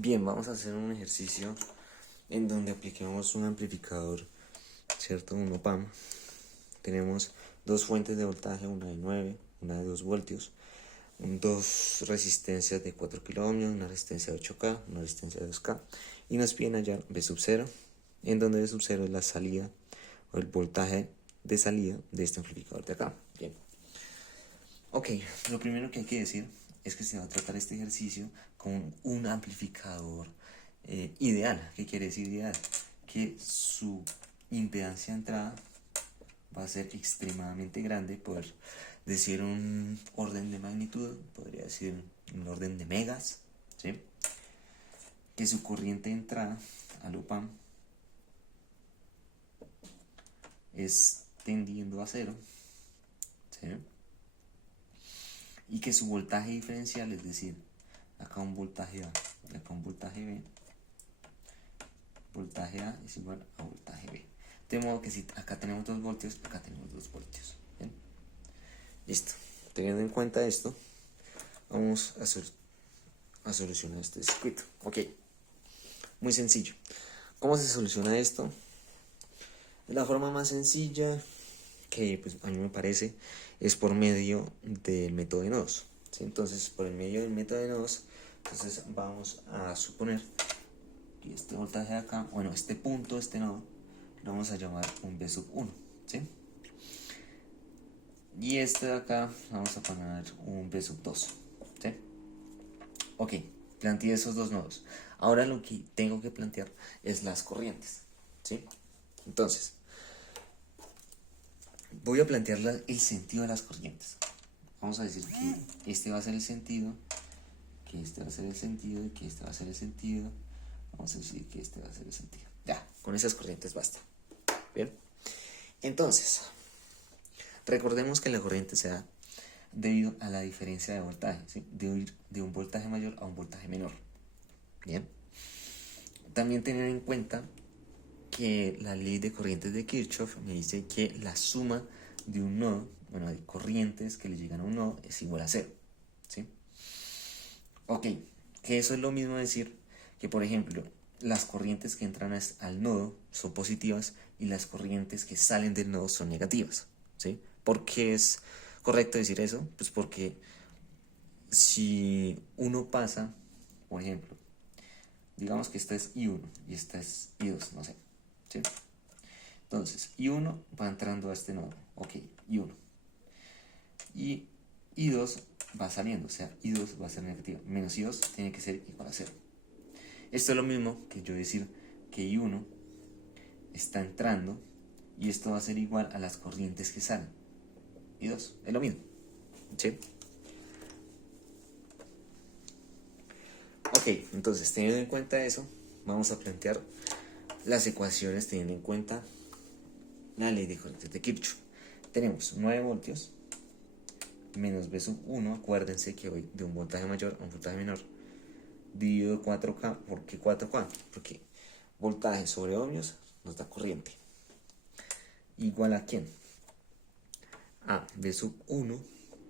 Bien, vamos a hacer un ejercicio en donde apliquemos un amplificador, ¿cierto? Un OP-AMP. Tenemos dos fuentes de voltaje, una de 9, una de 2 voltios, dos resistencias de 4 kiloohmios, una resistencia de 8K, una resistencia de 2K, y nos piden hallar V sub 0, en donde V sub 0 es la salida o el voltaje de salida de este amplificador de acá. Bien. Ok, lo primero que hay que decir es que se va a tratar este ejercicio con un amplificador ideal. ¿Qué quiere decir ideal? Que su impedancia de entrada va a ser extremadamente grande, por decir un orden de magnitud, podría decir un orden de megas, ¿sí? Que su corriente de entrada al OP-AMP es tendiendo a 0, ¿sí? Y que su voltaje diferencial, es decir, acá un voltaje A y acá un voltaje B, voltaje A es igual a voltaje B. De modo que si acá tenemos 2 voltios, acá tenemos 2 voltios. ¿Bien? Listo. Teniendo en cuenta esto, vamos a solucionar este circuito. Ok. Muy sencillo. ¿Cómo se soluciona esto? De la forma más sencilla, que pues, a mí me parece, es por medio del método de nodos. ¿Sí? Entonces, por el medio del método de nodos, entonces vamos a suponer que este voltaje de acá, bueno, este punto, este nodo, lo vamos a llamar un V sub 1, ¿sí? Y este de acá vamos a poner un V sub 2, ¿sí? Ok, planteé esos dos nodos. Ahora lo que tengo que plantear es las corrientes, ¿sí? Entonces, voy a plantear el sentido de las corrientes. Vamos a decir que este va a ser el sentido, que este va a ser el sentido y que este va a ser el sentido. Vamos a decir que este va a ser el sentido. Ya, con esas corrientes basta. Bien. Entonces, recordemos que la corriente se da debido a la diferencia de voltaje, ¿sí? De ir de un voltaje mayor a un voltaje menor. Bien. También tener en cuenta que la ley de corrientes de Kirchhoff me dice que la suma de un nodo, bueno, de corrientes que le llegan a un nodo, es igual a 0, ¿sí? Ok, que eso es lo mismo decir que, por ejemplo, las corrientes que entran al nodo son positivas y las corrientes que salen del nodo son negativas, ¿sí? ¿Por qué es correcto decir eso? Pues porque si uno pasa, por ejemplo, digamos que esta es I1 y esta es I2, no sé, ¿sí? Entonces, I1 va entrando a este nodo, ok, I1. Y I2 va saliendo, o sea, I2 va a ser negativo, menos I2 tiene que ser igual a 0. Esto es lo mismo que yo decir que I1 está entrando y esto va a ser igual a las corrientes que salen. I2, es lo mismo, ¿sí? Ok, entonces teniendo en cuenta eso, vamos a plantear las ecuaciones teniendo en cuenta la ley de corrientes de Kirchhoff. Tenemos 9 voltios menos V sub 1, acuérdense que voy de un voltaje mayor a un voltaje menor, dividido 4K. ¿Por qué 4K? Porque voltaje sobre ohmios nos da corriente. Igual a ¿quién? A V sub 1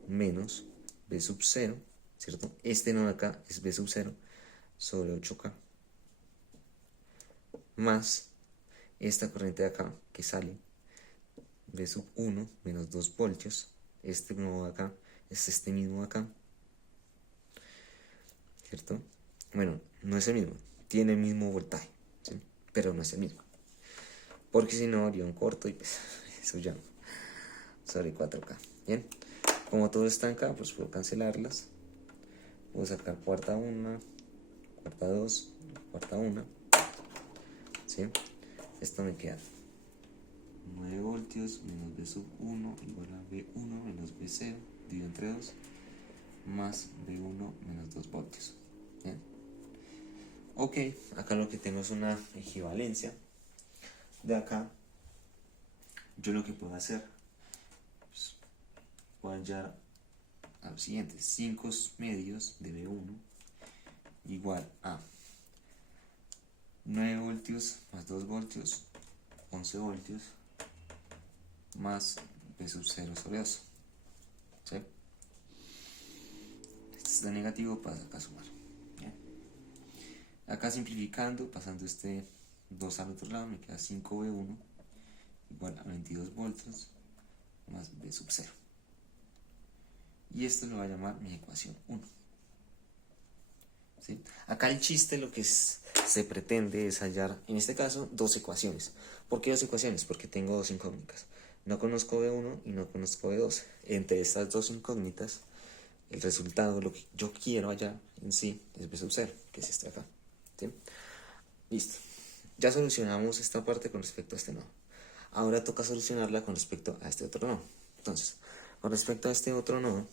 menos V sub 0, ¿cierto? Este nodo de acá es V sub 0 sobre 8K más esta corriente de acá que sale, V sub 1 menos 2 voltios. Este nodo de acá es este mismo de acá, ¿cierto? Bueno, no es el mismo, tiene el mismo voltaje, ¿sí? Pero no es el mismo, porque si no haría un corto y pues eso ya sobre 4K. Bien, como todo está acá, pues puedo cancelarlas, puedo sacar cuarta 1, cuarta 2, cuarta 1, ¿sí? Esto me queda 9 voltios menos V sub 1 igual a V1 menos V0 dividido entre 2 más V1 menos 2 voltios. ¿Bien? Ok, acá lo que tengo es una equivalencia. De acá, yo lo que puedo hacer, pues, puedo hallar a lo siguiente: 5 medios de V1 igual a 9 voltios más 2 voltios, 11 voltios, más V sub 0 sobre 2. ¿Sí? Este está negativo, pasa acá a sumar. ¿Bien? Acá simplificando, pasando este 2 al otro lado, me queda 5V1 igual a 22 voltios más V sub 0. Y esto lo voy a llamar mi ecuación 1. ¿Sí? Acá el chiste, lo que se pretende es hallar, en este caso, dos ecuaciones. ¿Por qué dos ecuaciones? Porque tengo dos incógnitas. No conozco V1 y no conozco V2. Entre estas dos incógnitas, el resultado, lo que yo quiero hallar en sí, es V sub 0, que es este de acá. ¿Sí? Listo. Ya solucionamos esta parte con respecto a este nodo. Ahora toca solucionarla con respecto a este otro nodo. Entonces, con respecto a este otro nodo,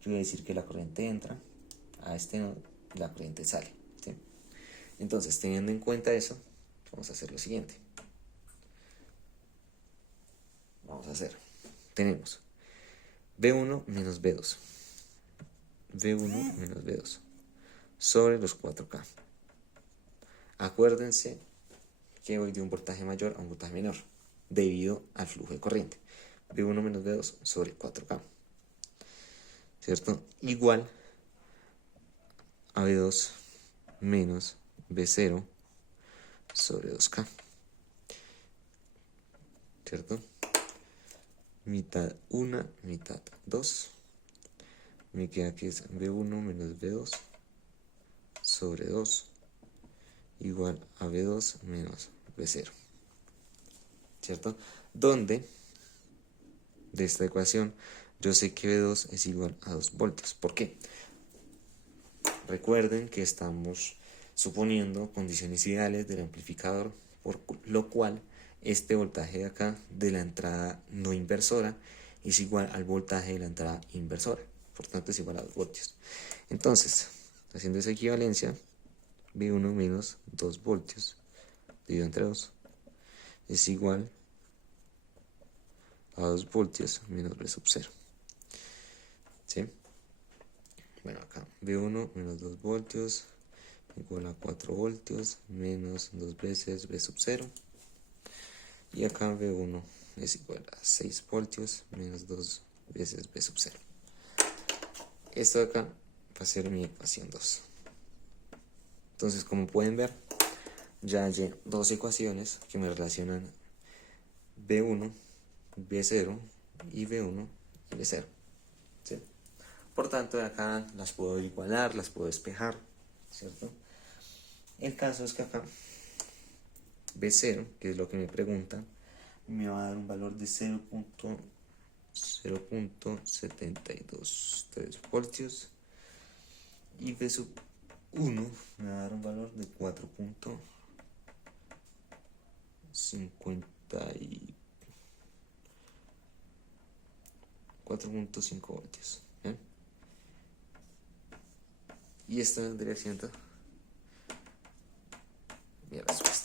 yo voy a decir que la corriente entra a este nodo y la corriente sale. ¿Sí? Entonces, teniendo en cuenta eso, vamos a hacer lo siguiente. Tenemos V1 menos V2. V1 menos V2 sobre los 4K. Acuérdense que voy de un voltaje mayor a un voltaje menor debido al flujo de corriente. V1 menos V2 sobre 4K. ¿Cierto? Igual a V2 menos V0 sobre 2K. ¿Cierto? Mitad 1, mitad 2. Me queda que es V1 menos V2 sobre 2 igual a V2 menos V0. ¿Cierto? Donde de esta ecuación yo sé que V2 es igual a 2 voltios. ¿Por qué? Recuerden que estamos suponiendo condiciones ideales del amplificador, por lo cual este voltaje de acá de la entrada no inversora es igual al voltaje de la entrada inversora. Por tanto es igual a 2 voltios. Entonces, haciendo esa equivalencia, V1 menos 2 voltios dividido entre 2 es igual a 2 voltios menos V sub 0. ¿Sí? Bueno, acá V1 menos 2 voltios igual a 4 voltios menos 2 veces V sub 0. Y acá V1 es igual a 6 voltios menos 2 veces V sub 0. Esto de acá va a ser mi ecuación 2. Entonces, como pueden ver, ya hay dos ecuaciones que me relacionan V1, V0 y V1 y V0. ¿Sí? Por tanto, de acá las puedo igualar, las puedo despejar, ¿cierto? El caso es que acá V0, que es lo que me preguntan, me va a dar un valor de 0.723 voltios y V sub 1 me va a dar un valor de 4.5 voltios. ¿Bien? Y esta vendría siendo mi respuesta.